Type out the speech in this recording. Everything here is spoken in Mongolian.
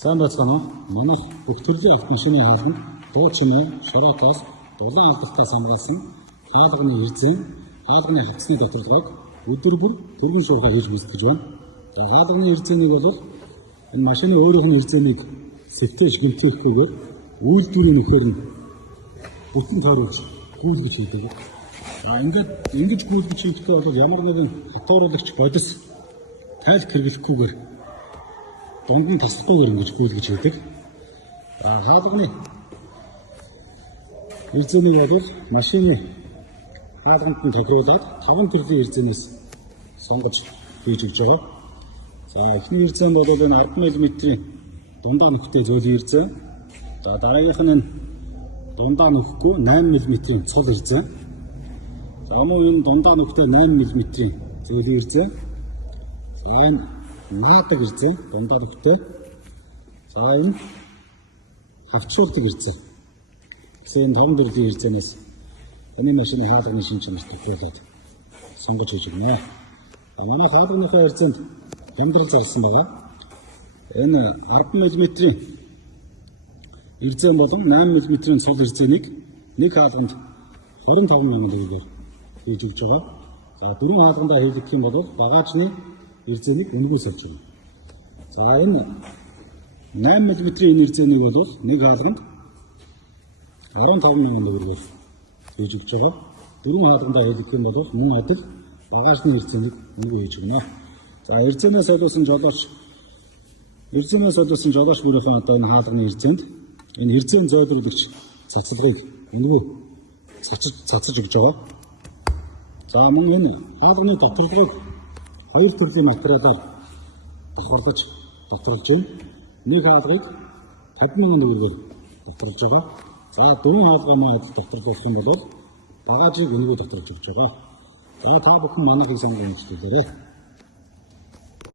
Сайн байцгаана уу? Манай бүх төрлийн автомашины хаалганд дуу чимээ, шаракаас, дулаан алдалтаас хамгаалсан хаалганы эрзэн, хаалганы хавцны доторгойг өдөр бүр түргэн шуурхай хийж бэлтгэж байна. Хаалганы эрзэнийг бол энэ машины өөрийнх нь эрзэнийг сэвтэж гэмтээхгүйгээр үйлдвэрийн нөхөр нь бүтэн тойруулж гүйлгэж хийдэг. Ингэж гүйлгэж хийхдээ бол ямар нэгэн хатууруулагч бодис тайлх хэрэглэхгүйгээр дунд нь таслахгүйгээр ингэж гүйлгэж хийдэг. Хаалганы эрзэнийг бол машины хаалганд нь тохируулаад 5 төрлийн эрзэнээс сонгож хийж өгч байгаа. За эхний эрзэн бол энэ 10 мм-ийн дундаа нөхтэй зөөлөн эрзэн. За дараагийнх нь дундаа нөхгүй 8 мм-ийн цол эрзэн. За энэ дундаа нөхтэй 8 мм-ийн зөөлөн эрзэн. За энэ наадаг эрзэн дундаа нөхтэй. За энэ хавцуулдаг эрзэн. Гэсэн энэ том төрлийн эрзэнээс энэ машины хаалганы шин чанарт тохируулаад сонгож хийж өгнө. Манай хаалганыхаа эрзэнд хямдрал зарсан байгаа. Энэ 10 мм-ийн эрзэн болон 8 мм-ийн цол эрзэнийг нэг хаалганд 25 сая төгрөгөөр хийж өгч байгаа. За дөрвөн хаалгандаа хийлгэх юм бол багажны эрзэнийг өнгөөс олж байна. За энэ 8 мм-ийн эрзэнийг бол нэг хаалганд 25 сая төгрөгөөр хийж өгч байгаа. Дөрвөн хаалгандаа хийлгэх юм бол мөн одол багажны эрзэнийг өнгөө хийж өгнө. За эрзэнээс солиулсан жолооч бүрийнхэн одоо энэ хаалганы эрзэнд энэ эрзэн зөөлрүүлэгч цацлагыг өнгөө цацаж өгч байгаа. За мөн энэ хаалганы доторгойг 2 төрлийн материалаар давхарлаж доторгож байна. Нэг хаалгыг 50 сая төгрөгөөр доторгож байгаа. За дөрвөн хаалгаа доторгох юм бол багажийг өнгөө доторгож өгч байгаа. За та бүхэн манайхыг сонгож үзлээрэй.